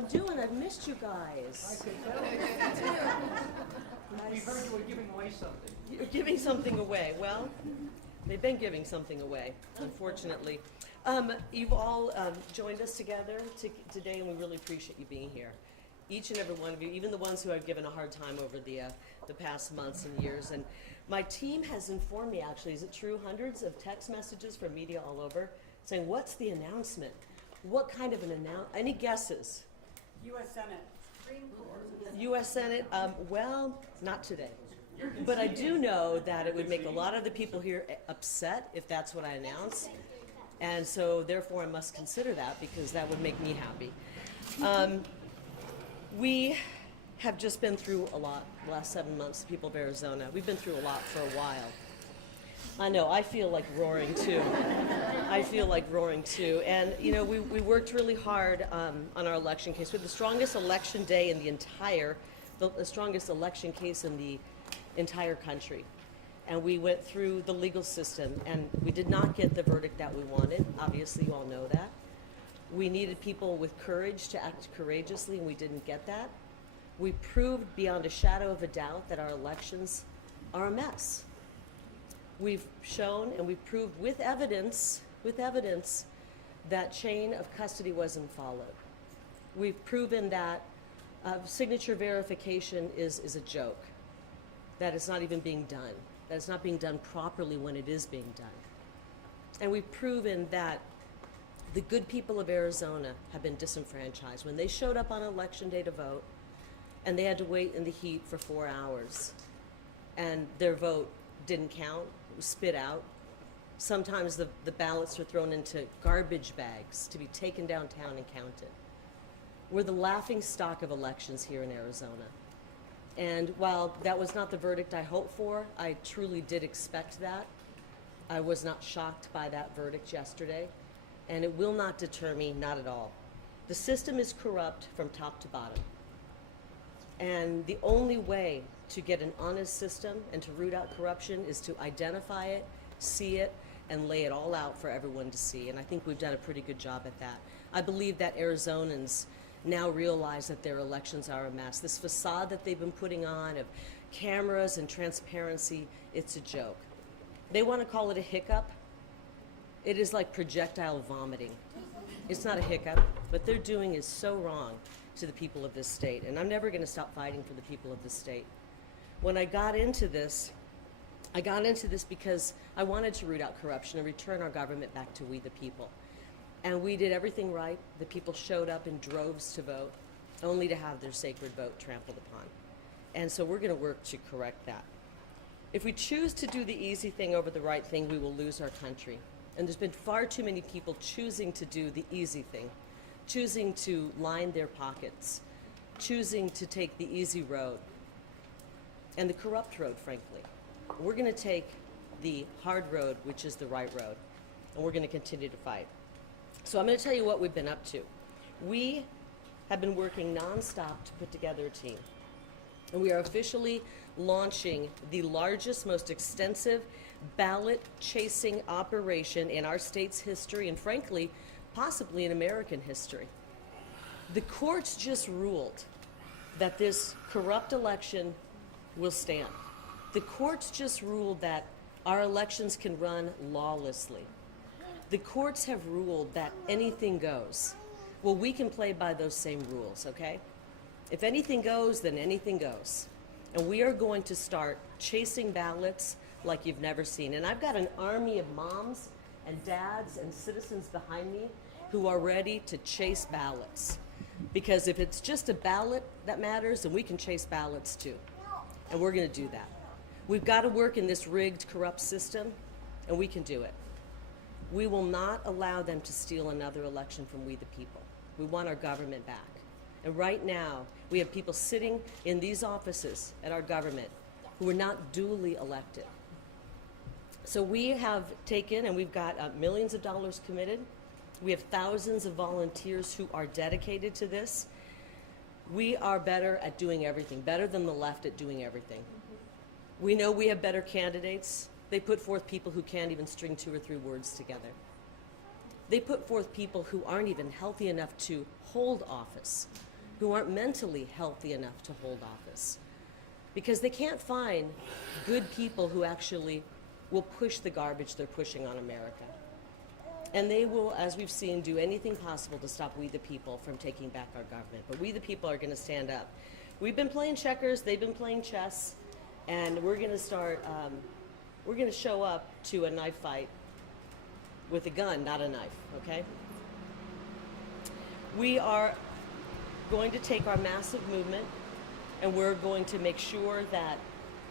everyone doing? I've missed you guys. We heard you were giving away something. You're giving something away. Well, they've been giving something away, unfortunately. You've all joined us together today, and we really appreciate you being here. Each and every one of you, even the ones who I've given a hard time over the past months and years. And my team has informed me, actually, is it true, hundreds of text messages from media all over saying, what's the announcement? What kind of an announcement? Any guesses? U.S. Senate. U.S. Senate, well, not today. But I do know that it would make a lot of the people here upset if that's what I announce. And so, therefore, I must consider that because that would make me happy. We have just been through a lot the last 7 months, the people of Arizona. We've been through a lot for a while. I know, I feel like roaring too. I feel like roaring too. And, you know, we worked really hard on our election case. We had the strongest election day in the strongest election case in the entire country. And we went through the legal system, and we did not get the verdict that we wanted. Obviously, you all know that. We needed people with courage to act courageously, and we didn't get that. We proved beyond a shadow of a doubt that our elections are a mess. We've shown and we've proved with evidence that chain of custody wasn't followed. We've proven that signature verification is a joke, that it's not even being done, that it's not being done properly when it is being done. And we've proven that the good people of Arizona have been disenfranchised. When they showed up on election day to vote, and they had to wait in the heat for 4 hours, and their vote didn't count, it was spit out. Sometimes the ballots were thrown into garbage bags to be taken downtown and counted. We're the laughing stock of elections here in Arizona. And while that was not the verdict I hoped for, I truly did expect that. I was not shocked by that verdict yesterday, and it will not deter me, not at all. The system is corrupt from top to bottom. And the only way to get an honest system and to root out corruption is to identify it, see it, and lay it all out for everyone to see. And I think we've done a pretty good job at that. I believe that Arizonans now realize that their elections are a mess. This facade that they've been putting on of cameras and transparency, it's a joke. They want to call it a hiccup. It is like projectile vomiting. It's not a hiccup. What they're doing is so wrong to the people of this state, and I'm never going to stop fighting for the people of this state. When I got into this because I wanted to root out corruption and return our government back to we the people. And we did everything right. The people showed up in droves to vote, only to have their sacred vote trampled upon. And so we're going to work to correct that. If we choose to do the easy thing over the right thing, we will lose our country. And there's been far too many people choosing to do the easy thing, choosing to line their pockets, choosing to take the easy road and the corrupt road, frankly. We're going to take the hard road, which is the right road, and we're going to continue to fight. So I'm going to tell you what we've been up to. We have been working nonstop to put together a team, and we are officially launching the largest, most extensive ballot chasing operation in our state's history, and frankly, possibly in American history. The courts just ruled that this corrupt election will stand. The courts just ruled that our elections can run lawlessly. The courts have ruled that anything goes. Well, we can play by those same rules, okay? If anything goes, then anything goes. And we are going to start chasing ballots like you've never seen. And I've got an army of moms and dads and citizens behind me who are ready to chase ballots. Because if it's just a ballot that matters, then we can chase ballots too. And we're going to do that. We've got to work in this rigged, corrupt system, and we can do it. We will not allow them to steal another election from we the people. We want our government back. And right now, we have people sitting in these offices at our government who are not duly elected. So we have taken, and we've got millions of dollars committed. We have thousands of volunteers who are dedicated to this. We are better at doing everything, better than the left at doing everything. We know we have better candidates. They put forth people who can't even string 2 or 3 words together. They put forth people who aren't even healthy enough to hold office. who aren't mentally healthy enough to hold office. Because they can't find good people who actually will push the garbage they're pushing on America. And they will, as we've seen, do anything possible to stop we the people from taking back our government. But we the people are going to stand up. We've been playing checkers, they've been playing chess, and we're going to start, we're going to show up to a knife fight with a gun, not a knife, okay? We are going to take our massive movement, and we're going to make sure that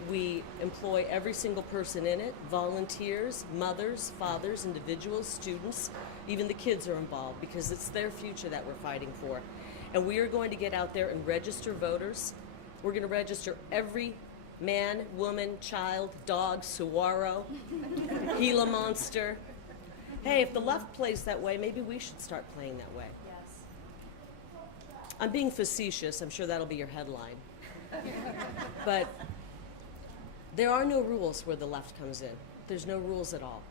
we employ every single person in it, volunteers, mothers, fathers, individuals, students, even the kids are involved because it's their future that we're fighting for. And we are going to get out there and register voters. We're going to register every man, woman, child, dog, saguaro, Gila monster. Hey, if the left plays that way, maybe we should start playing that way. Yes. I'm being facetious. I'm sure that'll be your headline. But there are no rules where the left comes in. There's no rules at all.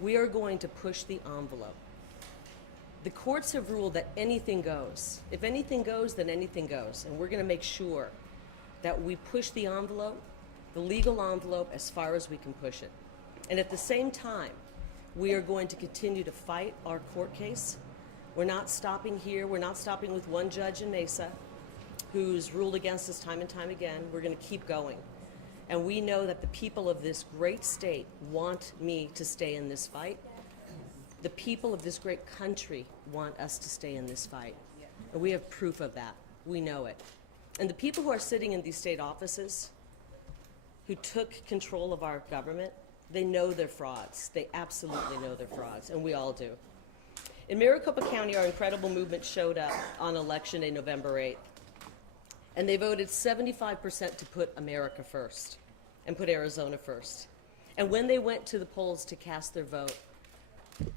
We are going to push the envelope. The courts have ruled that anything goes. If anything goes, then anything goes. And we're going to make sure that we push the envelope, the legal envelope, as far as we can push it. And at the same time, we are going to continue to fight our court case. We're not stopping here. We're not stopping with one judge in Mesa who's ruled against us time and time again. We're going to keep going. And we know that the people of this great state want me to stay in this fight. The people of this great country want us to stay in this fight. And we have proof of that. We know it. And the people who are sitting in these state offices, who took control of our government, they know they're frauds. They absolutely know they're frauds, and we all do. In Maricopa County, our incredible movement showed up on election day, November 8th. And they voted 75% to put America first and put Arizona first. And when they went to the polls to cast their vote,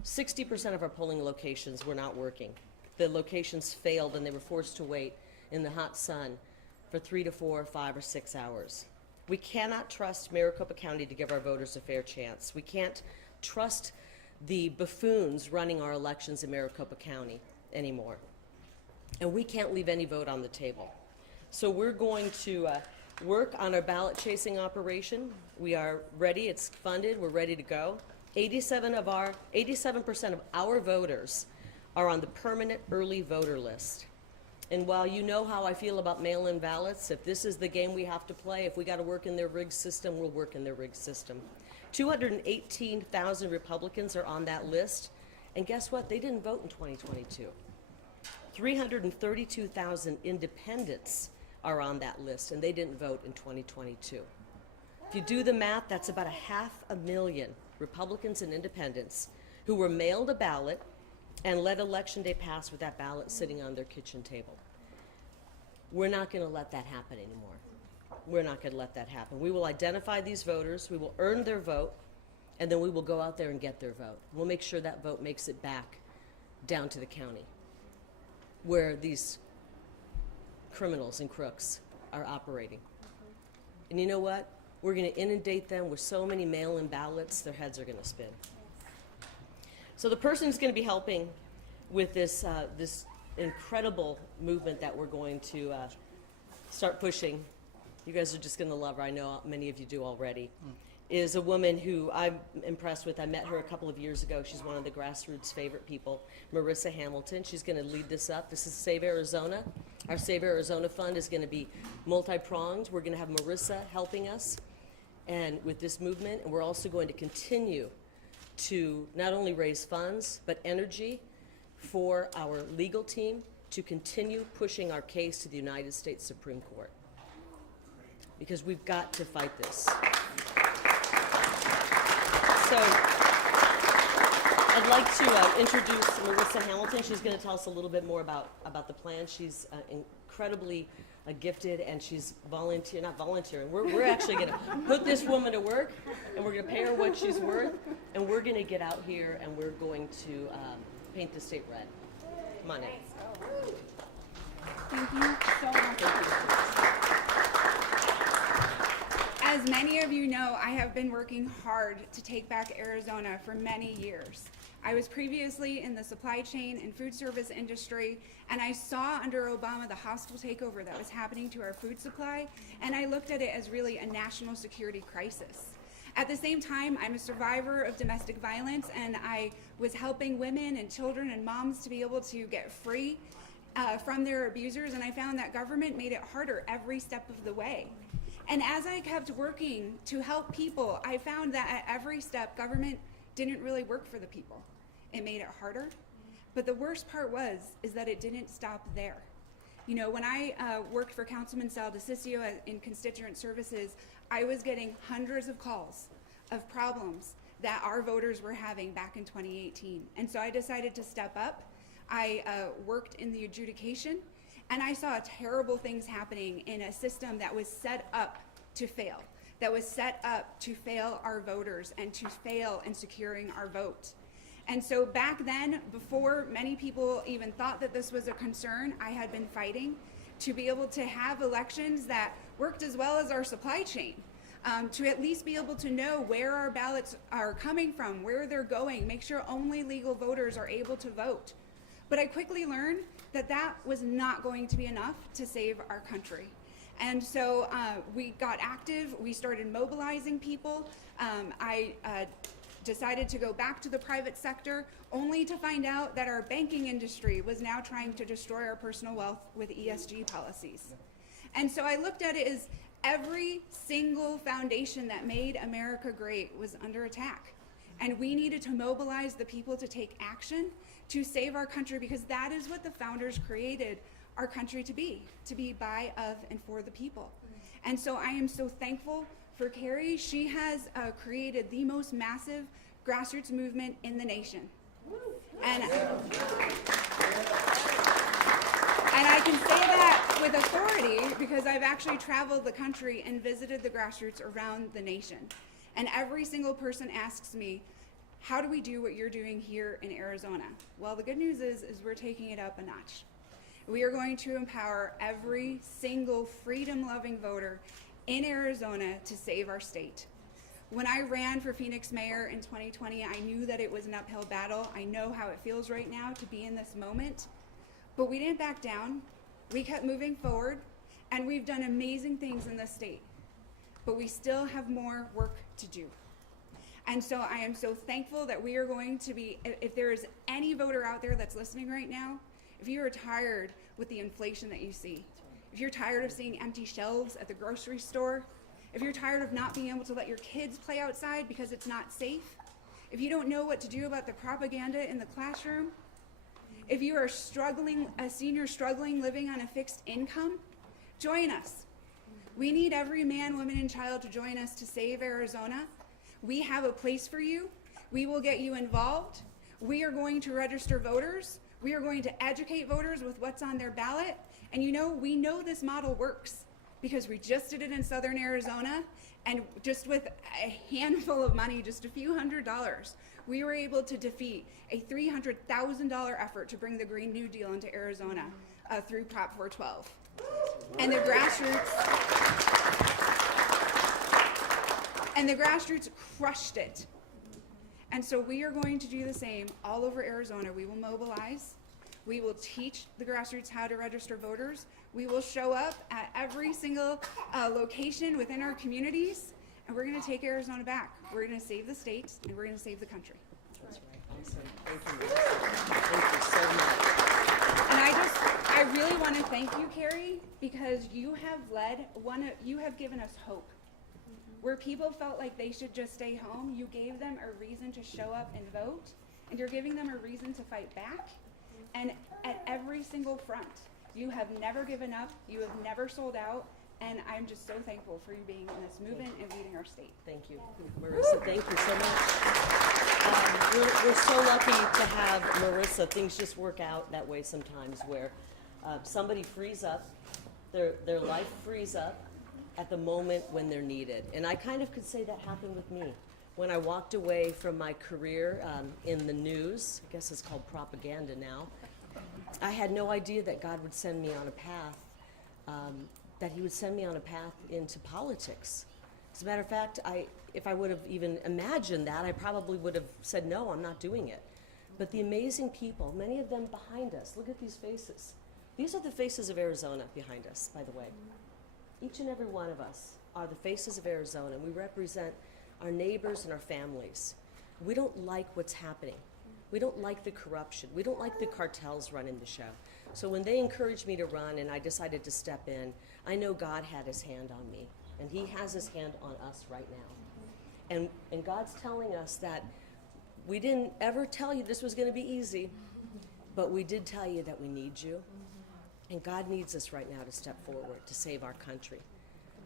60% of our polling locations were not working. The locations failed and they were forced to wait in the hot sun for 3 to 4, 5, or 6 hours. We cannot trust Maricopa County to give our voters a fair chance. We can't trust the buffoons running our elections in Maricopa County anymore. And we can't leave any vote on the table. So we're going to work on our ballot chasing operation. We are ready, it's funded, we're ready to go. 87% of our voters are on the permanent early voter list. And while you know how I feel about mail-in ballots, if this is the game we have to play, if we got to work in their rigged system, we'll work in their rigged system. 218,000 Republicans are on that list, and guess what? They didn't vote in 2022. 332,000 independents are on that list, and they didn't vote in 2022. If you do the math, that's about 500,000 Republicans and independents who were mailed a ballot and let Election Day pass with that ballot sitting on their kitchen table. We're not going to let that happen anymore. We're not going to let that happen. We will identify these voters, we will earn their vote, and then we will go out there and get their vote. We'll make sure that vote makes it back down to the county where these criminals and crooks are operating. And you know what? We're going to inundate them with so many mail-in ballots, their heads are going to spin. So the person who's going to be helping with this, this incredible movement that we're going to start pushing, you guys are just going to love her, I know many of you do already, is a woman who I'm impressed with. I met her a couple of years ago. She's one of the grassroots favorite people, Marissa Hamilton. She's going to lead this up. This is Save Arizona. Our Save Arizona Fund is going to be multi-pronged. We're going to have Marissa helping us and with this movement, and we're also going to continue to not only raise funds, but energy for our legal team to continue pushing our case to the United States Supreme Court. Because we've got to fight this. So I'd like to introduce Marissa Hamilton. She's going to tell us a little bit more about the plan. She's incredibly gifted, and she's not volunteering. We're actually going to put this woman to work, and we're going to pay her what she's worth, and we're going to get out here, and we're going to paint the state red. Come on in. Thank you so much. As many of you know, I have been working hard to take back Arizona for many years. I was previously in the supply chain and food service industry, and I saw under Obama the hostile takeover that was happening to our food supply, and I looked at it as really a national security crisis. At the same time, I'm a survivor of domestic violence, and I was helping women and children and moms to be able to get free from their abusers, and I found that government made it harder every step of the way. And as I kept working to help people, I found that at every step, government didn't really work for the people. It made it harder. But the worst part is that it didn't stop there. You know, when I worked for Councilman Sal DeCiccio in constituent services, I was getting hundreds of calls of problems that our voters were having back in 2018. And so I decided to step up. I worked in the adjudication, and I saw terrible things happening in a system that was set up to fail, that was set up to fail our voters and to fail in securing our vote. And so back then, before many people even thought that this was a concern, I had been fighting to be able to have elections that worked as well as our supply chain, to at least be able to know where our ballots are coming from, where they're going, make sure only legal voters are able to vote. But I quickly learned that that was not going to be enough to save our country. And so we got active, we started mobilizing people. I decided to go back to the private sector, only to find out that our banking industry was now trying to destroy our personal wealth with ESG policies. And so I looked at it as every single foundation that made America great was under attack. And we needed to mobilize the people to take action to save our country, because that is what the founders created our country to be by, of, and for the people. And so I am so thankful for Kari. She has created the most massive grassroots movement in the nation. And I can say that with authority because I've actually traveled the country and visited the grassroots around the nation. And every single person asks me, how do we do what you're doing here in Arizona? Well, the good news is we're taking it up a notch. We are going to empower every single freedom-loving voter in Arizona to save our state. When I ran for Phoenix mayor in 2020, I knew that it was an uphill battle. I know how it feels right now to be in this moment, but we didn't back down. We kept moving forward, and we've done amazing things in this state, but we still have more work to do. And so I am so thankful that we are going to be, if there is any voter out there that's listening right now, if you are tired with the inflation that you see, if you're tired of seeing empty shelves at the grocery store, if you're tired of not being able to let your kids play outside because it's not safe, if you don't know what to do about the propaganda in the classroom, if you are struggling, a senior struggling living on a fixed income, join us. We need every man, woman, and child to join us to save Arizona. We have a place for you. We will get you involved. We are going to register voters. We are going to educate voters with what's on their ballot. And you know, we know this model works because we just did it in Southern Arizona, and just with a handful of money, just a few $100s, we were able to defeat a $300,000 effort to bring the Green New Deal into Arizona through Prop 412. And the grassroots crushed it. And so we are going to do the same all over Arizona. We will mobilize. We will teach the grassroots how to register voters. We will show up at every single location within our communities, and we're going to take Arizona back. We're going to save the state, and we're going to save the country. That's right. Awesome. Thank you. Thank you so much. And I really want to thank you, Kari, because you have given us hope. Where people felt like they should just stay home, you gave them a reason to show up and vote, and you're giving them a reason to fight back. And at every single front, you have never given up, you have never sold out, and I'm just so thankful for you being in this movement and leading our state. Thank you. Marissa, thank you so much. We're so lucky to have Marissa. Things just work out that way sometimes where somebody frees up, their life frees up at the moment when they're needed. And I kind of could say that happened with me. When I walked away from my career in the news, I guess it's called propaganda now, I had no idea that God would send me on a path, that he would send me on a path into politics. As a matter of fact, if I would have even imagined that, I probably would have said, no, I'm not doing it. but the amazing people, many of them behind us. Look at these faces. These are the faces of Arizona behind us, by the way. Each and every one of us are the faces of Arizona. We represent our neighbors and our families. We don't like what's happening. We don't like the corruption. We don't like the cartels running the show. So when they encouraged me to run and I decided to step in, I know God had his hand on me, and he has his hand on us right now. And God's telling us that we didn't ever tell you this was going to be easy, but we did tell you that we need you. And God needs us right now to step forward to save our country.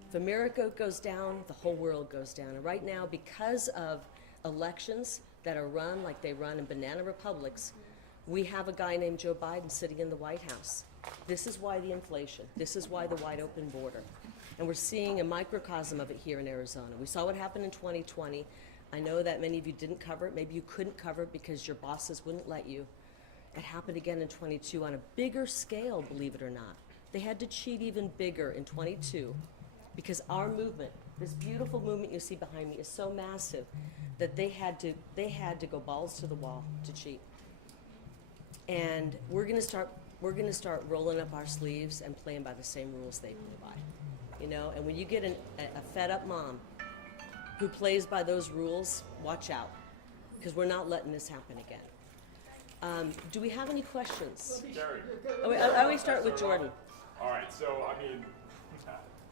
If America goes down, the whole world goes down. And right now, because of elections that are run like they run in banana republics, we have a guy named Joe Biden sitting in the White House. This is why the inflation. This is why the wide open border. And we're seeing a microcosm of it here in Arizona. We saw what happened in 2020. I know that many of you didn't cover it. Maybe you couldn't cover it because your bosses wouldn't let you. It happened again in 22 on a bigger scale, believe it or not. They had to cheat even bigger in 22 because our movement, this beautiful movement you see behind me, is so massive that they had to go balls to the wall to cheat. And we're going to start rolling up our sleeves and playing by the same rules they play by. You know, and when you get a fed up mom who plays by those rules, watch out, because we're not letting this happen again. Do we have any questions? Kari. I always start with Jordan. All right, so I mean,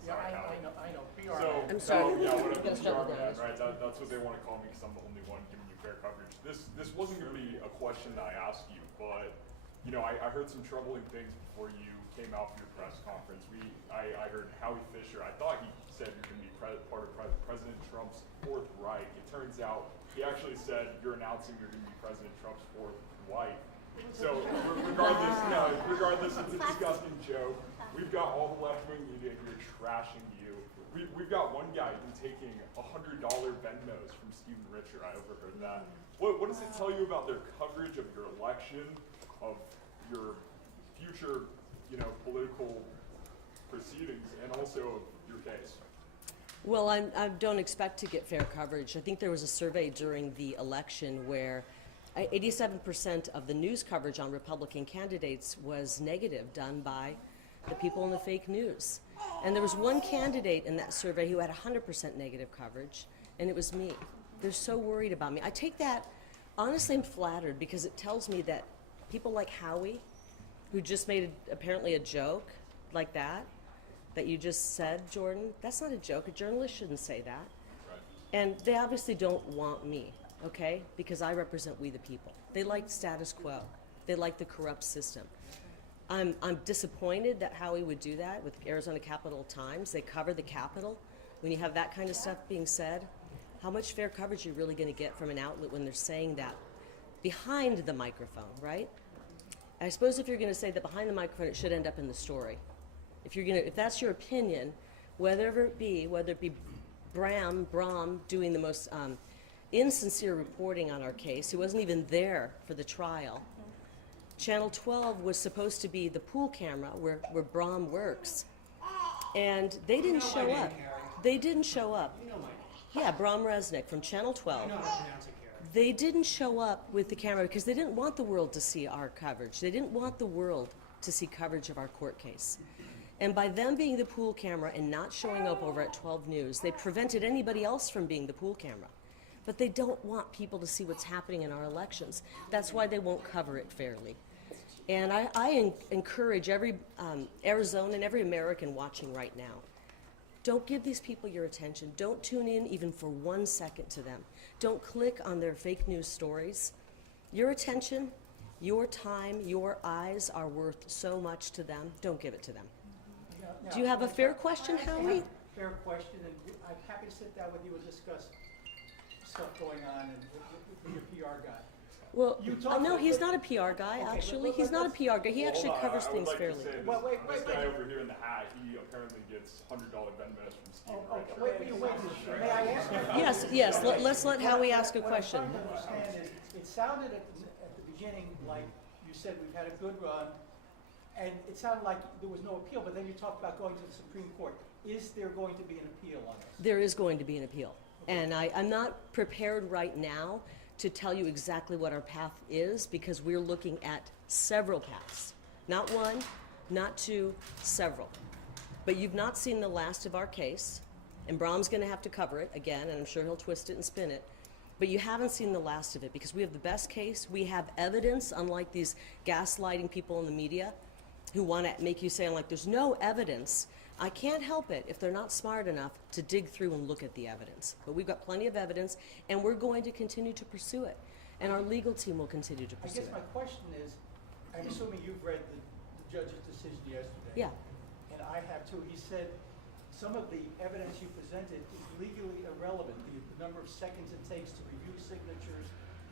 Yeah, sorry, I Kari. know, PR. So, I'm sorry. yeah, what You gotta I'm start with man, that. right? That's what they want to call me because I'm the only one giving you fair coverage. This wasn't going to be a question that I asked you, but you know, I heard some troubling things before you came out for your press conference. I heard Howie Fisher. I thought he said you're going to be part of President Trump's fourth Reich. It turns out he actually said you're announcing you're going to be President Trump's fourth wife. So regardless, it's a disgusting joke. We've got all the left-wing media here trashing you. We've got one guy even taking $100 Venmos from Stephen Richer. I overheard that. What does it tell you about their coverage of your election, of your future, you know, political proceedings, and also of your case? Well, I don't expect to get fair coverage. I think there was a survey during the election where 87% of the news coverage on Republican candidates was negative, done by the people in the fake news. And there was one candidate in that survey who had 100% negative coverage, and it was me. They're so worried about me. I take that, honestly, I'm flattered because it tells me that people like Howie, who just made apparently a joke like that you just said, Jordan, that's not a joke. A journalist shouldn't say that. Right. And they obviously don't want me, okay? Because I represent we the people. They like status quo. They like the corrupt system. I'm disappointed that Howie would do that with Arizona Capitol Times. They cover the Capitol. When you have that kind of stuff being said, how much fair coverage are you really going to get from an outlet when they're saying that behind the microphone, right? I suppose if you're going to say that behind the microphone, it should end up in the story. If that's your opinion, whether it be Bram doing the most insincere reporting on our case, who wasn't even there for the trial. Channel 12 was supposed to be the pool camera where Bram works, and they didn't show up. They didn't show up. You know my name. Yeah, Bram Resnick from Channel 12. I know how to pronounce it, Kari. They didn't show up with the camera because they didn't want the world to see our coverage. They didn't want the world to see coverage of our court case. And by them being the pool camera and not showing up over at 12 News, they prevented anybody else from being the pool camera. But they don't want people to see what's happening in our elections. That's why they won't cover it fairly. And I encourage every Arizonan, every American watching right now, don't give these people your attention. Don't tune in even for 1 second to them. Don't click on their fake news stories. Your attention, your time, your eyes are worth so much to them. Don't give it to them. Now, Do you have a fair question, Howie? Fair question, and I'm happy to sit down with you and discuss stuff going on and with your PR guy. Well, You talk- no, he's not a PR guy, Okay, actually. let's- He's not a PR guy. He Well, actually hold on, covers I would things like to fairly. say this, Well, wait, this wait, guy wait. over here in the hat, he apparently gets $100 Venmos from Stephen Oh, Richer. wait, may I ask? Yes, let's let Howie ask a question. What I'm trying to understand is, it sounded at the beginning like you said we've had a good run, and it sounded like there was no appeal, but then you talked about going to the Supreme Court. Is there going to be an appeal on this? There is going to be an appeal. And I'm not prepared right now to tell you exactly what our path is, because we're looking at several paths. Not one, not two, several. But you've not seen the last of our case, and Brahm's going to have to cover it again, and I'm sure he'll twist it and spin it. But you haven't seen the last of it, because we have the best case. We have evidence, unlike these gaslighting people in the media who want to make you sound like there's no evidence. I can't help it if they're not smart enough to dig through and look at the evidence. But we've got plenty of evidence, and we're going to continue to pursue it. And our legal team will continue to I pursue guess my it. question is, I'm assuming you've read the judge's decision yesterday. Yeah. And I have too. He said some of the evidence you presented is legally irrelevant. The number of seconds it takes to review signatures,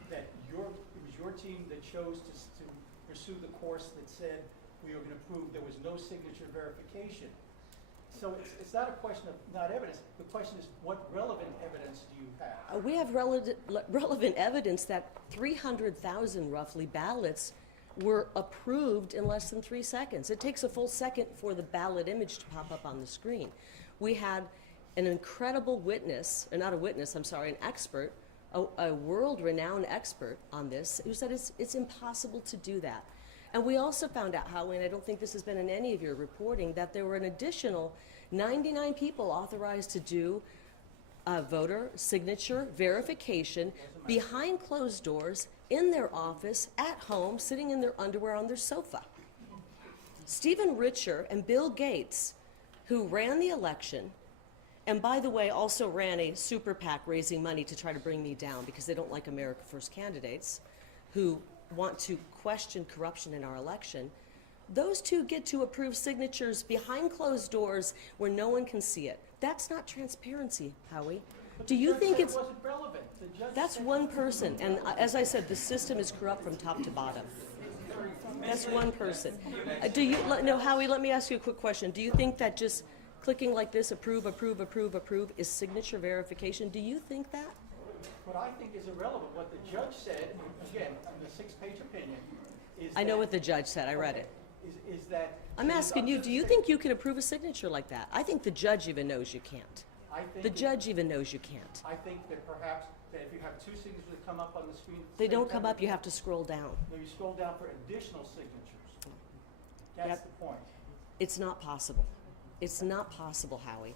that it was your team that chose to pursue the course that said we were going to prove there was no signature verification. So it's not a question of not evidence. The question is, what relevant evidence do you have? We have relevant evidence that 300,000 roughly ballots were approved in less than 3 seconds. It takes a full second for the ballot image to pop up on the screen. We had an incredible witness, or not a witness, I'm sorry, an expert, a world-renowned expert on this, who said it's impossible to do that. And we also found out, Howie, and I don't think this has been in any of your reporting, that there were an additional 99 people authorized to do voter signature verification behind closed doors, in their office, at home, sitting in their underwear on their sofa. Stephen Richer and Bill Gates, who ran the election, and by the way, also ran a super PAC raising money to try to bring me down because they don't like America First candidates who want to question corruption in our election. Those two get to approve signatures behind closed doors where no one can see it. That's not transparency, Howie. Do you think it's... It wasn't relevant. The judge That's said- one person, and as I said, the system is corrupt from top to bottom. That's one person. Howie, let me ask you a quick question. Do you think that just clicking like this, approve, approve, approve, approve, is signature verification? Do you think that? What I think is irrelevant, what the judge said, again, in the 6-page opinion, is I know that- what the judge said, I read it. Is that... I'm asking you, do you think you can approve a signature like that? I think the judge even knows you can't. The judge even knows you can't. I think that perhaps that if you have two signatures that come up on the screen... at the They same don't time, come up, you have to scroll down. No, you scroll down for additional signatures. That's Yep. the point. It's not possible. It's not possible, Howie.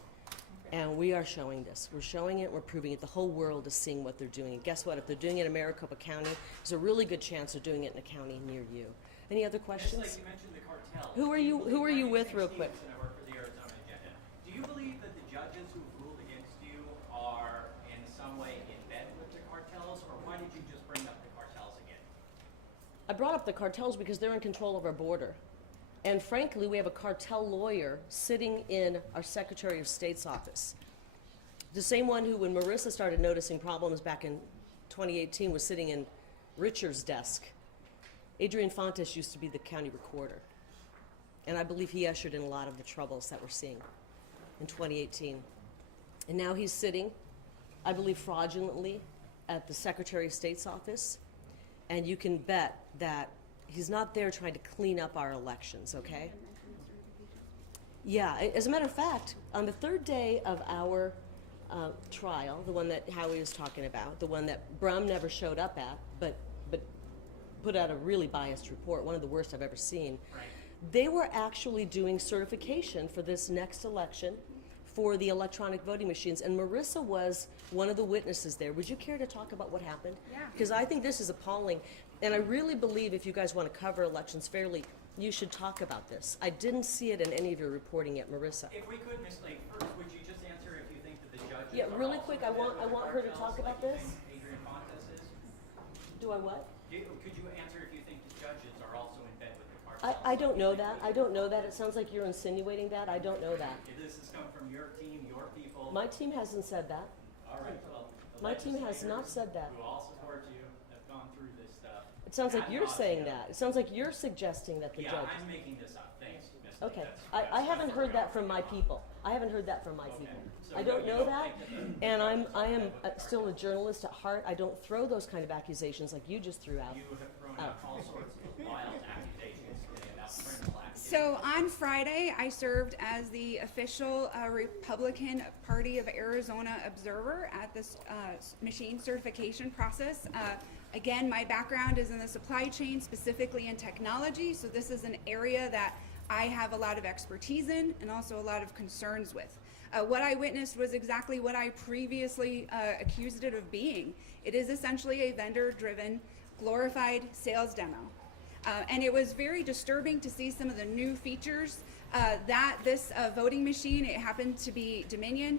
And we are showing this. We're showing it, we're proving it. The whole world is seeing what they're doing. And guess what? If they're doing it in Maricopa County, there's a really good chance they're doing it in a county near you. Any other questions? Just like you mentioned the cartel. Who are you with, real quick? And I work for the Arizona Agenda. Do you believe that the judges who ruled against you are in some way in bed with the cartels, or why did you just bring up the cartels again? I brought up the cartels because they're in control of our border. And frankly, we have a cartel lawyer sitting in our Secretary of State's office. The same one who, when Marissa started noticing problems back in 2018, was sitting in Richard's desk. Adrian Fontes used to be the county recorder. And I believe he ushered in a lot of the troubles that we're seeing in 2018. And now he's sitting, I believe fraudulently, at the Secretary of State's office. And you can bet that he's not there trying to clean up our elections, okay? Yeah, as a matter of fact, on the third day of our trial, the one that Howie was talking about, the one that Brum never showed up at, but put out a really biased report, one of the worst I've ever seen. Right. They were actually doing certification for this next election for the electronic voting machines, and Marissa was one of the witnesses there. Would you care to talk about what happened? Yeah. Because I think this is appalling, and I really believe if you guys want to cover elections fairly, you should talk about this. I didn't see it in any of your reporting yet, Marissa. If we could, Ms. Lake, first, would you just answer if you think that the judges Yeah, are really also quick, in I bed want with the her to cartels, talk about like you this. think Adrian Fontes is? Do I what? Could you answer if you think the judges are also in bed with the cartels? I don't know that. I don't know that. It sounds like you're insinuating that. I don't know that. If this has come from your team, your people. My team hasn't said that. All right, well, the My team has not legislators said that. Who all support you have gone through this stuff. It sounds like ad you're saying nauseam. that. It sounds like you're suggesting that the Yeah, judge. I'm making this up. Thanks, Ms. Lake. Okay. That's I haven't heard that from my people. I haven't heard that from my Okay. people. So I you don't know don't that, think and I am still a journalist at heart. I don't throw those kind of accusations like you just threw out. You have thrown Oh. out all sorts of wild accusations today about criminal activities. So on Friday, I served as the official Republican Party of Arizona observer at this machine certification process. Again, my background is in the supply chain, specifically in technology, so this is an area that I have a lot of expertise in and also a lot of concerns with. What I witnessed was exactly what I previously accused it of being. It is essentially a vendor-driven, glorified sales demo. And it was very disturbing to see some of the new features that this voting machine, it happened to be Dominion,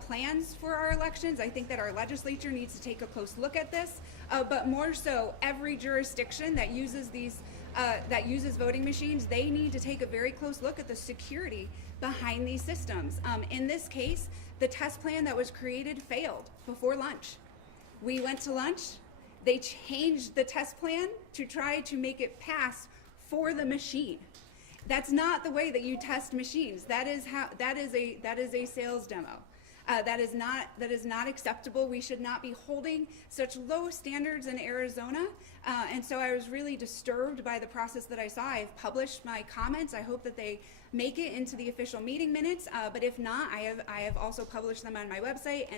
plans for our elections. I think that our legislature needs to take a close look at this, but more so, every jurisdiction that uses these that uses voting machines, they need to take a very close look at the security behind these systems. In this case, the test plan that was created failed before lunch. We went to lunch. They changed the test plan to try to make it pass for the machine. That's not the way that you test machines. That is a sales demo. That is not acceptable. We should not be holding such low standards in Arizona. And so I was really disturbed by the process that I saw. I've published my comments. I hope that they make it into the official meeting minutes. But if not, I have also published them on my website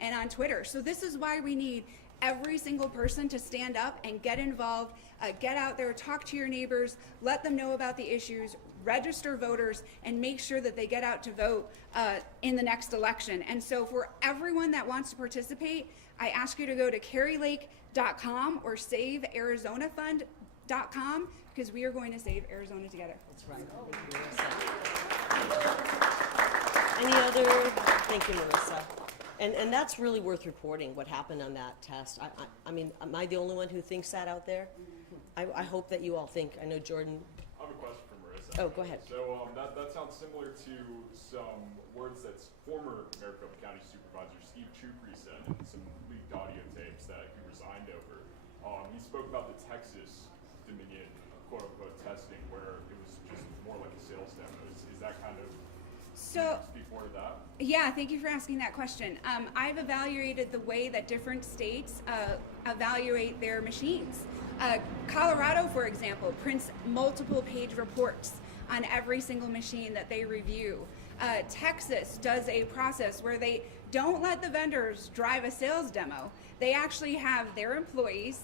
and on Twitter. So this is why we need every single person to stand up and get involved, get out there, talk to your neighbors, let them know about the issues, register voters, and make sure that they get out to vote in the next election. And so for everyone that wants to participate, I ask you to go to karilake.com or savearizonafund.com, because we are going to save Arizona together. That's right. Any other? Thank you, Marissa. And that's really worth reporting, what happened on that test. I mean, am I the only one who thinks that out there? I hope that you all think. I know Jordan. I have a question for Marissa. Oh, go ahead. So that sounds similar to some words that former Maricopa County Supervisor Steve Chupri said in some leaked audio tapes that he resigned over. He spoke about the Texas Dominion quote-unquote testing, where it was just more like a sales demo. Is that kind of... So, speak more to that? yeah, thank you for asking that question. I've evaluated the way that different states evaluate their machines. Colorado, for example, prints multiple page reports on every single machine that they review. Texas does a process where they don't let the vendors drive a sales demo. They actually have their employees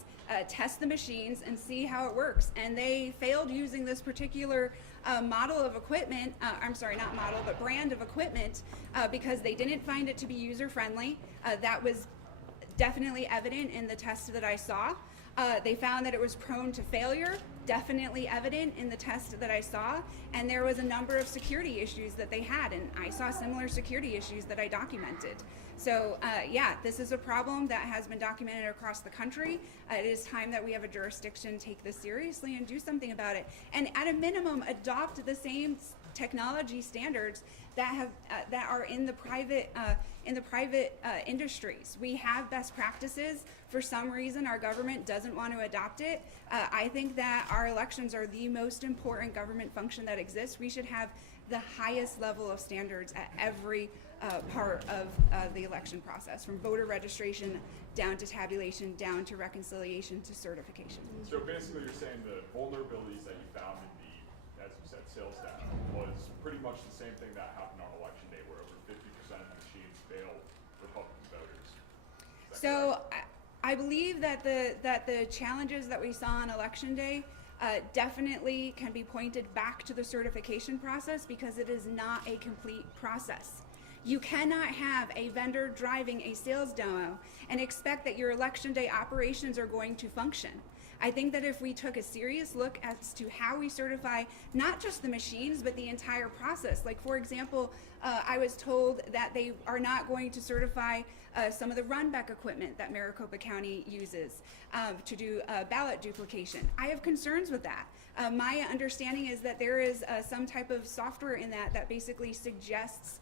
test the machines and see how it works. And they failed using this particular model of equipment, I'm sorry, not model, but brand of equipment, because they didn't find it to be user-friendly. That was definitely evident in the test that I saw. They found that it was prone to failure, definitely evident in the test that I saw, and there was a number of security issues that they had, and I saw similar security issues that I documented. So yeah, this is a problem that has been documented across the country. It is time that we have a jurisdiction take this seriously and do something about it, and at a minimum adopt the same technology standards that are in the private industries. We have best practices. For some reason, our government doesn't want to adopt it. I think that our elections are the most important government function that exists. We should have the highest level of standards at every part of the election process, from voter registration down to tabulation, down to reconciliation to certification. So basically, you're saying the vulnerabilities that you found in the, as you said, sales data was pretty much the same thing that happened on election day, where over 50% of the machines failed Republican voters. So I believe that the challenges that we saw on election day definitely can be pointed back to the certification process, because it is not a complete process. You cannot have a vendor driving a sales demo and expect that your election day operations are going to function. I think that if we took a serious look as to how we certify not just the machines, but the entire process. Like, for example, I was told that they are not going to certify some of the run-back equipment that Maricopa County uses to do ballot duplication. I have concerns with that. My understanding is that there is some type of software in that basically suggests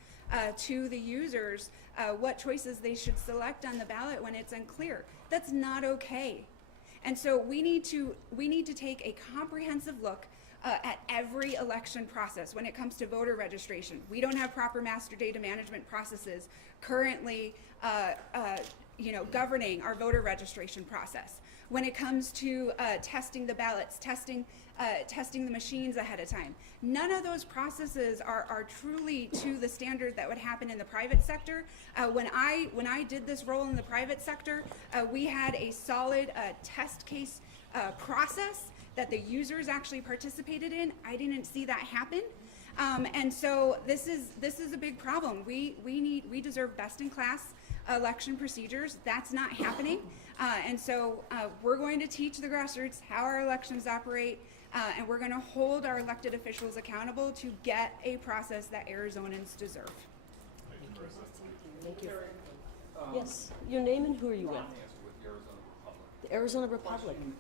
to the users what choices they should select on the ballot when it's unclear. That's not okay. And so we need to take a comprehensive look at every election process when it comes to voter registration. We don't have proper master data management processes currently governing our voter registration process, when it comes to testing the ballots, testing the machines ahead of time. None of those processes are truly to the standard that would happen in the private sector. When I did this role in the private sector, we had a solid test case process that the users actually participated in. I didn't see that happen. And so this is a big problem. We deserve best in class election procedures. That's not happening. And so we're going to teach the grassroots how our elections operate, and we're going to hold our elected officials accountable to get a process that Arizonans deserve. Thank you, Marissa. Thank you. Yes, your name and who are you with? With the Arizona Republic. The Arizona Republic. Question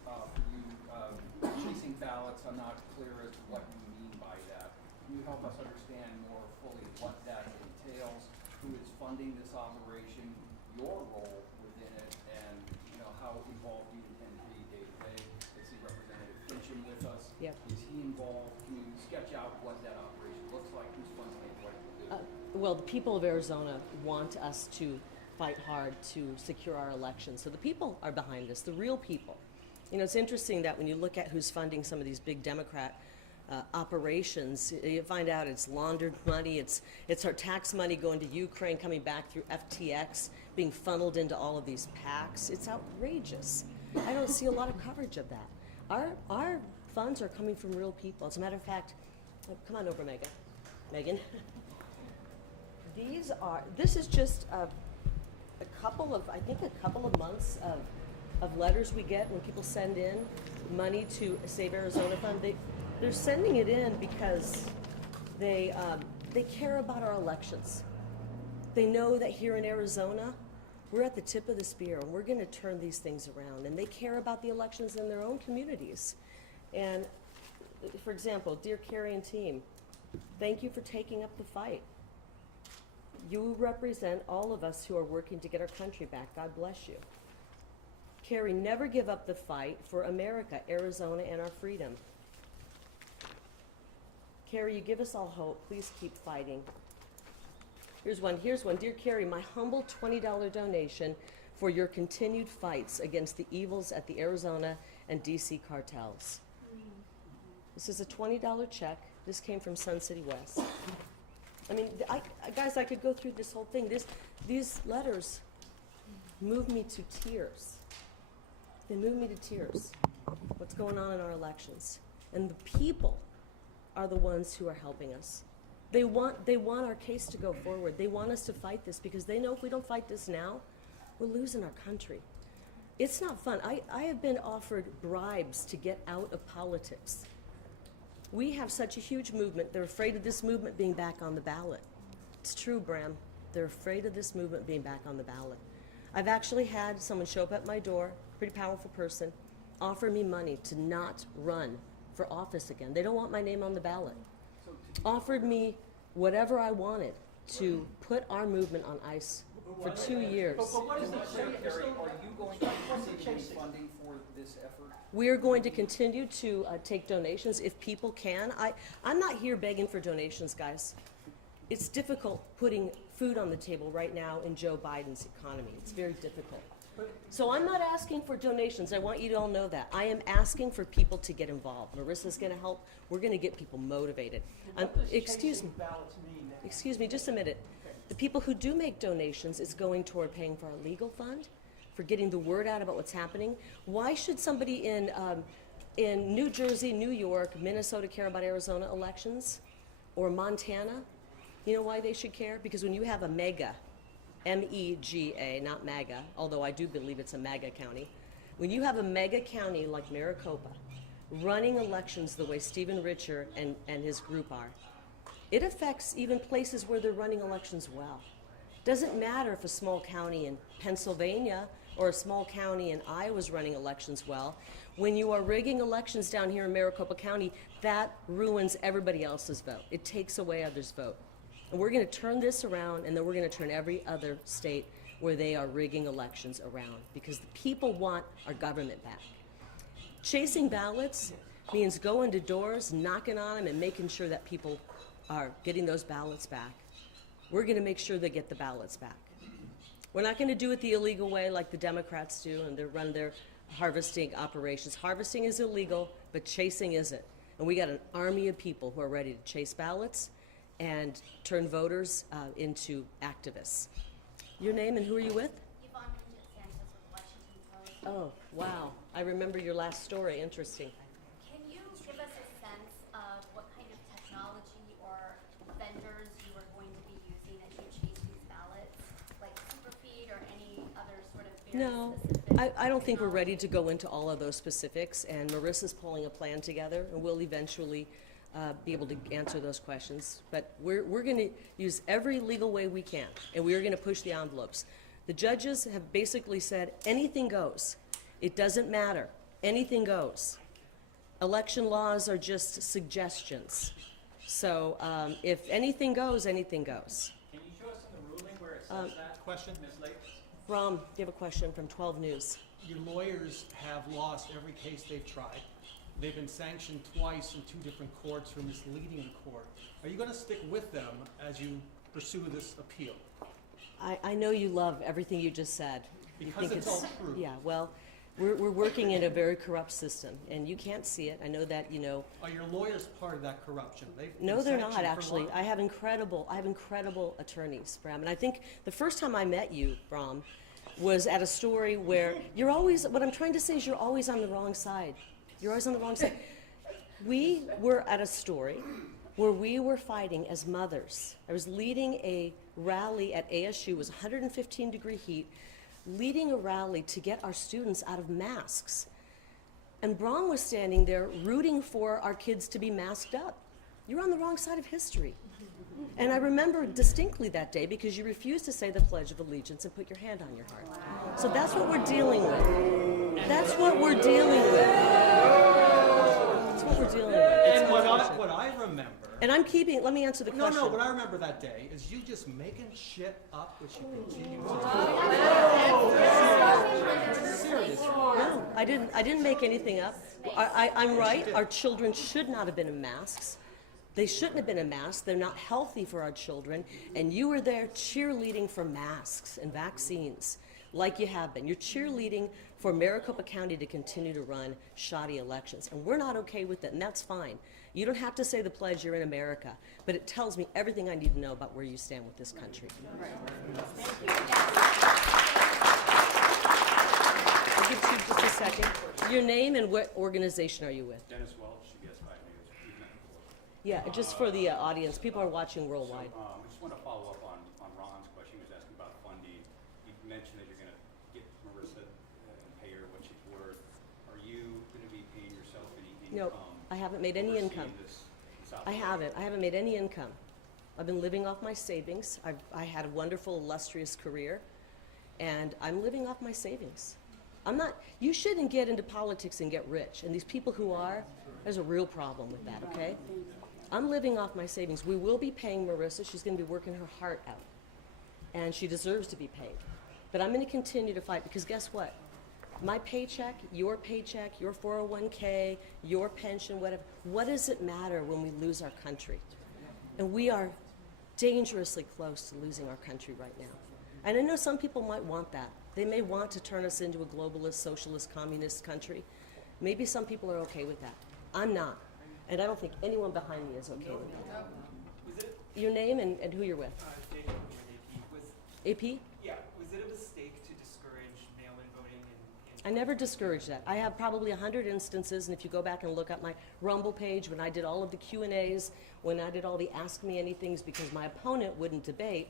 for you, chasing ballots, I'm not clear as to what you mean by that. Can you help us understand more fully what that entails, who is funding this operation, your role within it, and how involved you intend to be day to day? I see Representative Fincham with us. Yep. Is he involved? Can you sketch out what that operation looks like, who's funding it, what it will do? Well, the people of Arizona want us to fight hard to secure our elections. So the people are behind us, the real people. It's interesting that when you look at who's funding some of these big Democrat operations, you find out it's laundered money, it's our tax money going to Ukraine, coming back through FTX, being funneled into all of these PACs. It's outrageous. I don't see a lot of coverage of that. Our funds are coming from real people. As a matter of fact, come on over, Megan. This is just a couple of months of letters we get when people send in money to Save Arizona Fund. They're sending it in because they care about our elections. They know that here in Arizona, we're at the tip of the spear, and we're going to turn these things around. And they care about the elections in their own communities. And, for example, dear Kari and team, thank you for taking up the fight. You represent all of us who are working to get our country back. God bless you. Kari, never give up the fight for America, Arizona, and our freedom. Kari, you give us all hope. Please keep fighting. Here's one. Dear Kari, my humble $20 donation for your continued fights against the evils at the Arizona and DC cartels. This is a $20 check. This came from Sun City West. I mean, guys, I could go through this whole thing. These letters move me to tears. They move me to tears. What's going on in our elections? And the people are the ones who are helping us. They want our case to go forward. They want us to fight this because they know if we don't fight this now, we're losing our country. It's not fun. I have been offered bribes to get out of politics. We have such a huge movement. They're afraid of this movement being back on the ballot. It's true, Bram. They're afraid of this movement being back on the ballot. I've actually had someone show up at my door, pretty powerful person, offer me money to not run for office again. They don't want my name on the ballot. Offered me whatever I wanted to put our movement on ice for 2 years. But what is the Kari, are you going to receive any funding for this effort? We are going to continue to take donations if people can. I'm not here begging for donations, guys. It's difficult putting food on the table right now in Joe Biden's economy. It's very difficult. So I'm not asking for donations. I want you to all know that. I am asking for people to get involved. Marissa's going to help. We're going to get people motivated. What does Excuse chasing me. ballots mean? Excuse me, just a minute. The people who do make donations, it's going toward paying for our legal fund, for getting the word out about what's happening. Why should somebody in New Jersey, New York, Minnesota care about Arizona elections, or Montana? You know why they should care? Because when you have a mega, M-E-G-A, not MAGA, although I do believe it's a MAGA county. When you have a mega county like Maricopa running elections the way Stephen Richer and his group are, it affects even places where they're running elections well. Doesn't matter if a small county in Pennsylvania or a small county in Iowa is running elections well. When you are rigging elections down here in Maricopa County, that ruins everybody else's vote. It takes away others' vote. And we're going to turn this around, and then we're going to turn every other state where they are rigging elections around, because the people want our government back. Chasing ballots means going to doors, knocking on them, and making sure that people are getting those ballots back. We're going to make sure they get the ballots back. We're not going to do it the illegal way like the Democrats do, and they run their harvesting operations. Harvesting is illegal, but chasing isn't. And we got an army of people who are ready to chase ballots and turn voters into activists. Your name and who are you with? Yvonne Sanchez with Washington Post. Oh, wow. I remember your last story. Interesting. Can you give us a sense of what kind of technology or vendors you are going to be using as you chase these ballots, like Superfeed or any other sort of very No, specific I don't think we're ready to technology? go into all of those specifics, and Marissa's pulling a plan together, and we'll eventually be able to answer those questions. But we're going to use every legal way we can, and we are going to push the envelopes. The judges have basically said anything goes. It doesn't matter. Anything goes. Election laws are just suggestions. So if anything goes, anything goes. Can you show us in the ruling where it says that? Question? Ms. Lake? Brom, you have a question from 12 News. Your lawyers have lost every case they've tried. They've been sanctioned twice in 2 different courts for misleading in court. Are you going to stick with them as you pursue this appeal? I know you love everything you just said. You Because think it's all true. Yeah, well, we're working in a very corrupt system, and you can't see it. I know that, you know. Are your lawyers part of that corruption? They've been No, they're not, sanctioned for actually. lying. I have incredible attorneys, Bram. And I think the first time I met you, Bram, was at a story where you're always, what I'm trying to say is you're always on the wrong side. You're always on the wrong side. We were at a story where we were fighting as mothers. I was leading a rally at ASU, it was 115-degree heat, leading a rally to get our students out of masks. And Bram was standing there rooting for our kids to be masked up. You're on the wrong side of history. And I remember distinctly that day because you refused to say the Pledge of Allegiance and put your hand on your heart. So that's what we're dealing with. That's what we're dealing with. That's what we're dealing with. It's And unfortunate. what I remember... And I'm keeping, let me answer the No, question. no, what I remember that day is you just making shit up, which you continue to do. Serious. No, I didn't make anything up. I'm right. Our children should not have been in masks. They shouldn't have been in masks. They're not healthy for our children. And you were there cheerleading for masks and vaccines, like you have been. You're cheerleading for Maricopa County to continue to run shoddy elections. And we're not okay with it, and that's fine. You don't have to say the pledge, you're in America. But it tells me everything I need to know about where you stand with this country. I'll give you just a second. Your name and what organization are you with? Dennis Welch, CBS 5 News. We've met before. Yeah, just for the audience. People are watching worldwide. I just want to follow up on Ron's question. He was asking about funding. You mentioned that you're going to get Marissa and pay her what she's worth. Are you going to be paying yourself any No, income? I haven't made any overseeing income. this I haven't. I haven't made any income. I've been living off my savings. I had a wonderful, illustrious career, and I'm living off my savings. I'm not, you shouldn't get into politics and get rich. And these people who are, there's a real problem with that, okay? I'm living off my savings. We will be paying Marissa. She's going to be working her heart out, and she deserves to be paid. But I'm going to continue to fight because guess what? My paycheck, your 401k, your pension, whatever, what does it matter when we lose our country? And we are dangerously close to losing our country right now. And I know some people might want that. They may want to turn us into a globalist, socialist, communist country. Maybe some people are okay with that. I'm not. And I don't think anyone behind me is okay with that. Was it, Your name and who you're with? Jacob with AP, AP? yeah, was it a mistake to discourage mail-in voting in? I never discouraged that. I have probably 100 instances, and if you go back and look at my Rumble page, when I did all of the Q&As, when I did all the Ask Me Anythings because my opponent wouldn't debate,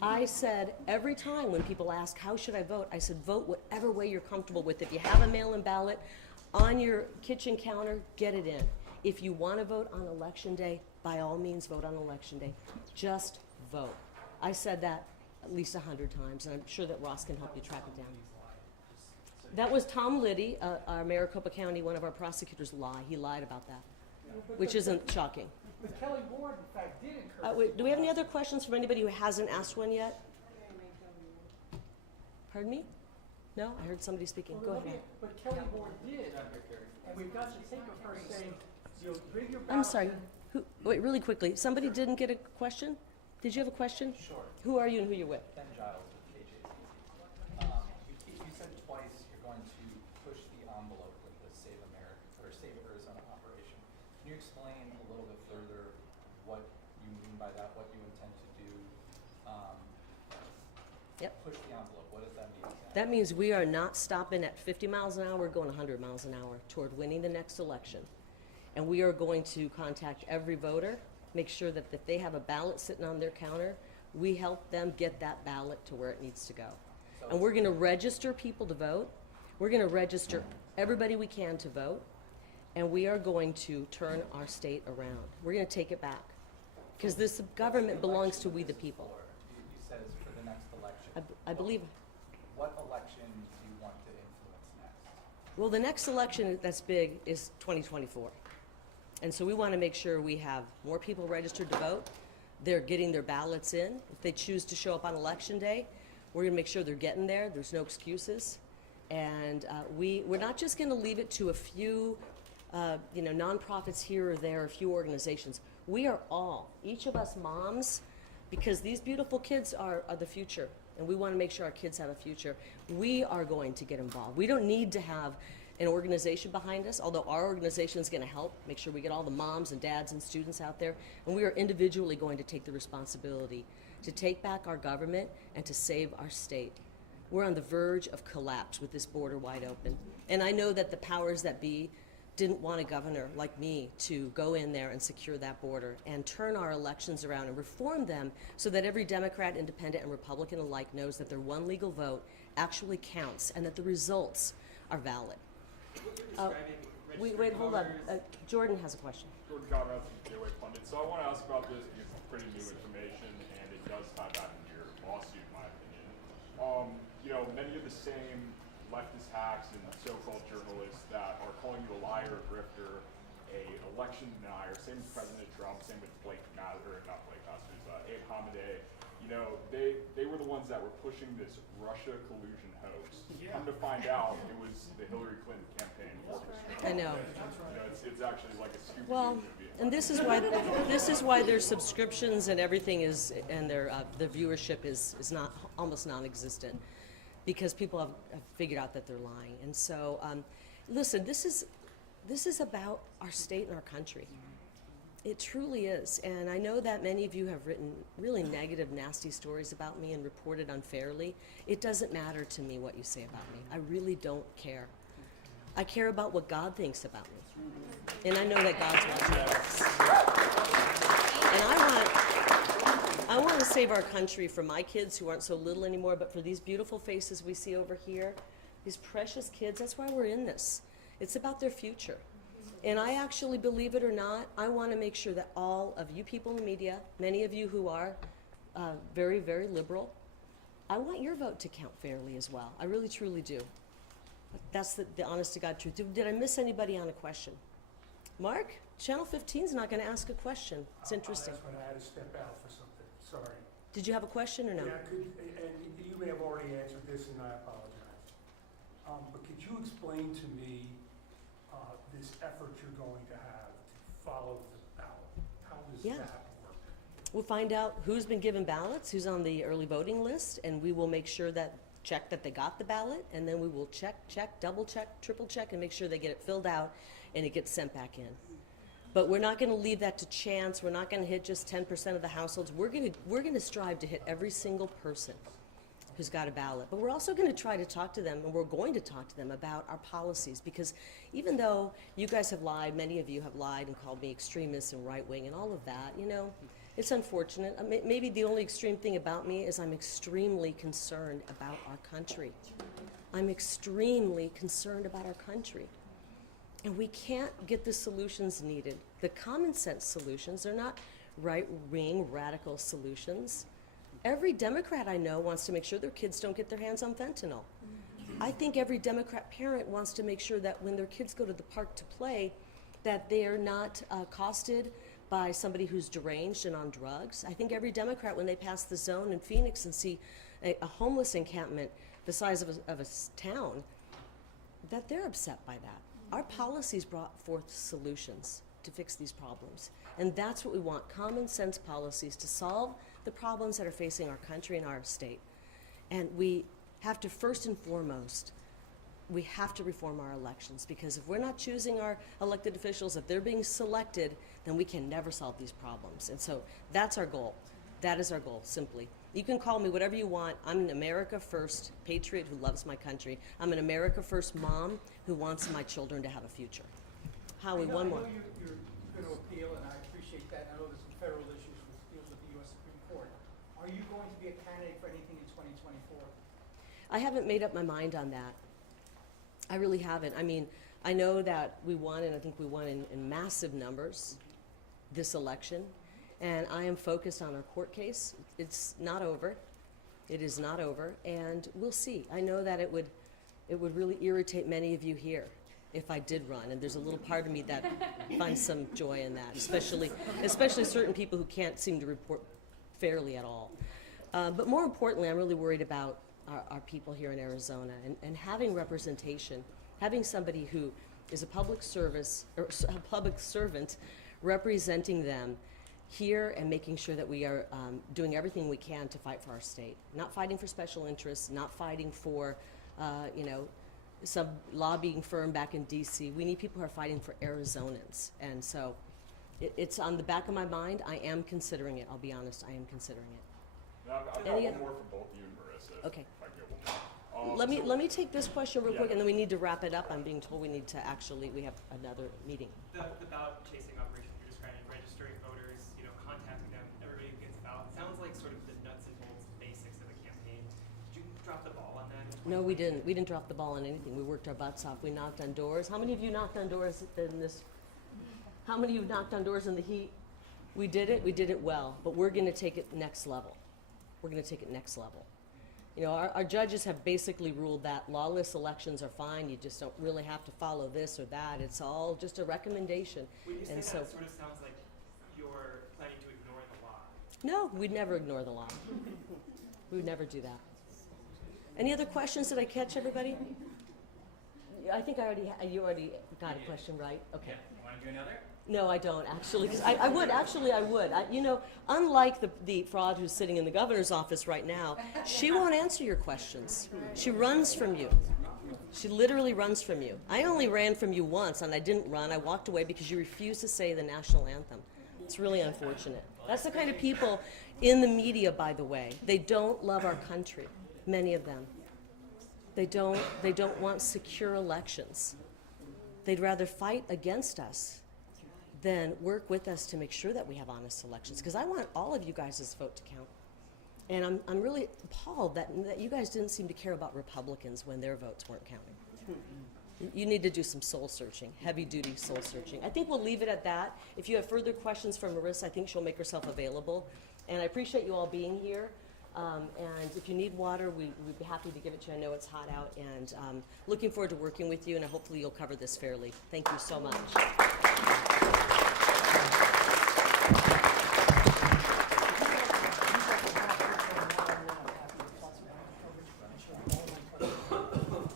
I said every time when people ask, how should I vote? I said, vote whatever way you're comfortable with. If you have a mail-in ballot on your kitchen counter, get it in. If you want to vote on Election Day, by all means vote on Election Day. Just vote. I said that at least 100 times, and I'm sure that Ross can help you track it down. That was Tom Liddy, our Maricopa County, one of our prosecutors, lie. He lied about that, which isn't shocking. But Kelly Ward, in fact, did encourage. Wait, do we have any other questions from anybody who hasn't asked one yet? Pardon me? No? I heard somebody speaking. Go ahead. But Kelly Ward did, and we've got the tape of her saying, you'll bring your I'm ballot sorry. in. Wait, really quickly. Somebody didn't get a question? Did you have a question? Sure. Who are you and who you're with? Ben Giles with KJZ. you explain a little bit further what you mean by that, what you intend to do? Yep. Push the envelope, what does that mean exactly? That means we are not stopping at 50 miles an hour, we're going 100 miles an hour toward winning the next election. And we are going to contact every voter, make sure that if they have a ballot sitting on their counter, we help them get that ballot to where it needs to go. And we're going to register people to vote. We're going to register everybody we can to vote. And we are going to turn our state around. We're going to take it back. Because this government belongs to we the people. You said it's for the next election. I believe. What election do you want to influence next? Well, the next election that's big is 2024. And so we want to make sure we have more people registered to vote. They're getting their ballots in. If they choose to show up on election day, we're going to make sure they're getting there. There's no excuses. And we're not just going to leave it to a few nonprofits here or there, a few organizations. We are all, each of us moms, because these beautiful kids are the future, and we want to make sure our kids have a future. We are going to get involved. We don't need to have an organization behind us, although our organization is going to help make sure we get all the moms and dads and students out there, and we are individually going to take the responsibility to take back our government and to save our state. We're on the verge of collapse with this border wide open, and I know that the powers that be didn't want a governor like me to go in there and secure that border and turn our elections around and reform them so that every Democrat, Independent, and Republican alike knows that their one legal vote actually counts and that the results are valid. Wait, hold on. Jordan has a question. Jordan Conrad from Gateway Pundit. So I want to ask about this because it's pretty new information and it does tie back into your lawsuit, in my opinion. Many of the same leftist hacks and so-called journalists that are calling you a liar, a grifter, a election denier, same with President Trump, same with Abe Hamadeh, they were the ones that were pushing this Russia collusion hoax. Yeah. Come to find out, it was the Hillary Clinton campaign orchestra. I know. It's actually like a stupid Well, movie. and this is why their subscriptions and everything is, and their viewership is not almost non-existent, because people have figured out that they're lying. And so, listen, this is about our state and our country. It truly is. And I know that many of you have written really negative, nasty stories about me and reported unfairly. It doesn't matter to me what you say about me. I really don't care. I care about what God thinks about me. And I know that God's watching us. And I want to save our country for my kids who aren't so little anymore, but for these beautiful faces we see over here, these precious kids. That's why we're in this. It's about their future. And I actually, believe it or not, I want to make sure that all of you people in the media, many of you who are very, very liberal, I want your vote to count fairly as well. I really, truly do. That's the honest to God truth. Did I miss anybody on a question? Mark, Channel 15 is not going to ask a question. It's interesting. That's when I had to step out for something. Sorry. Did you have a question or no? Yeah, and you may have already answered this, and I apologize. But could you explain to me this effort you're going to have to follow the ballot? How does Yeah. that work? We'll find out who's been given ballots, who's on the early voting list, and we will make sure that check that they got the ballot, and then we will check, double check, triple check, and make sure they get it filled out and it gets sent back in. But we're not going to leave that to chance. We're not going to hit just 10% of the households. We're going to strive to hit every single person who's got a ballot. But we're also going to try to talk to them, and we're going to talk to them about our policies, because even though you guys have lied, many of you have lied and called me extremist and right-wing and all of that, it's unfortunate. Maybe the only extreme thing about me is I'm extremely concerned about our country. I'm extremely concerned about our country. And we can't get the solutions needed. The common sense solutions are not right-wing radical solutions. Every Democrat I know wants to make sure their kids don't get their hands on fentanyl. I think every Democrat parent wants to make sure that when their kids go to the park to play, that they are not accosted by somebody who's deranged and on drugs. I think every Democrat, when they pass the zone in Phoenix and see a homeless encampment the size of a town, that they're upset by that. Our policies brought forth solutions to fix these problems. And that's what we want, common sense policies to solve the problems that are facing our country and our state. And we have to first and foremost we have to reform our elections, because if we're not choosing our elected officials, if they're being selected, then we can never solve these problems. And so that's our goal. That is our goal, simply. You can call me whatever you want. I'm an America First patriot who loves my country. I'm an America First mom who wants my children to have a future. Howie, one more. I know you're going to appeal, and I appreciate that. I know there's some federal issues with deals with the U.S. Supreme Court. Are you going to be a candidate for anything in 2024? I haven't made up my mind on that. I really haven't. I mean, I know that we won, and I think we won in massive numbers this election, and I am focused on our court case. It's not over. It is not over, and we'll see. I know that it would really irritate many of you here if I did run, and there's a little part of me that finds some joy in that, especially certain people who can't seem to report fairly at all. But more importantly, I'm really worried about our people here in Arizona, and having representation, having somebody who is a public service or a public servant representing them here, and making sure that we are doing everything we can to fight for our state. Not fighting for special interests, not fighting for some lobbying firm back in DC. We need people who are fighting for Arizonans. And so it's on the back of my mind. I am considering it. I'll be honest, I am considering it. Now, I've got one more for both you and Marissa. Okay. If I can get one more. Let me take this question real Yeah. quick, and then we need to wrap it up. I'm being told we need to we have another meeting. The ballot chasing operation you're describing, registering voters, contacting them, everybody who gets a ballot. Sounds like sort of the nuts and bolts basics of a campaign. Did you drop the ball on that? No, we didn't. We didn't drop the ball on anything. We worked our butts off. We knocked on doors. How many of you knocked on doors in this? How many of you knocked on doors in the heat? We did it. We did it well. But we're going to take it next level. We're going to take it next level. Our judges have basically ruled that lawless elections are fine. You just don't really have to follow this or that. It's all just a recommendation. When you say And that, so, it sort of sounds like you're planning to ignore the law. no, we'd never ignore the law. We would never do that. Any other questions? Did I catch everybody? I think you already got a question right. Okay. Yeah. Want to do another? No, I don't actually. 'Cause I would actually. I would. Unlike the fraud who's sitting in the governor's office right now, she won't answer your questions. She runs from you. She literally runs from you. I only ran from you once, and I didn't run. I walked away because you refused to say the national anthem. It's really unfortunate. That's the kind of people in the media, by the way. They don't love our country. Many of them. They don't want secure elections. They'd rather fight against us than work with us to make sure that we have honest elections. Because I want all of you guys' vote to count. And I'm really appalled that you guys didn't seem to care about Republicans when their votes weren't counting. You need to do some soul searching, heavy duty soul searching. I think we'll leave it at that. If you have further questions for Marissa, I think she'll make herself available. And I appreciate you all being here. And if you need water, we'd be happy to give it to you. I know it's hot out, and looking forward to working with you, and hopefully you'll cover this fairly. Thank you so much.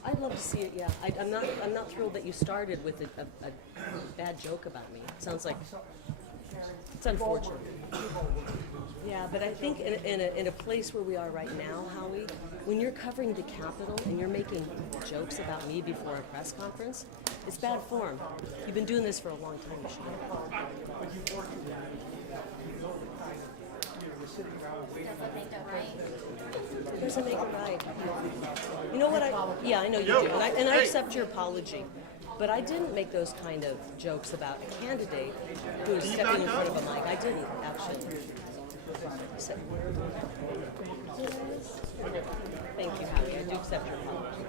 I'd love to see it, yeah. I'm not thrilled that you started with a bad joke about me. It sounds like it's unfortunate. Yeah, but I think in a place where we are right now, Howie, when you're covering the Capitol and you're making jokes about me before a press conference, it's bad form. You've been doing this for a long time, you should. Doesn't make it right. Doesn't make it right. You know what? I know you do, and I accept your apology. But I didn't make those kind of jokes about a candidate who was stepping in front of a mic. I didn't, actually. So, thank you, Howie. I do accept your apology.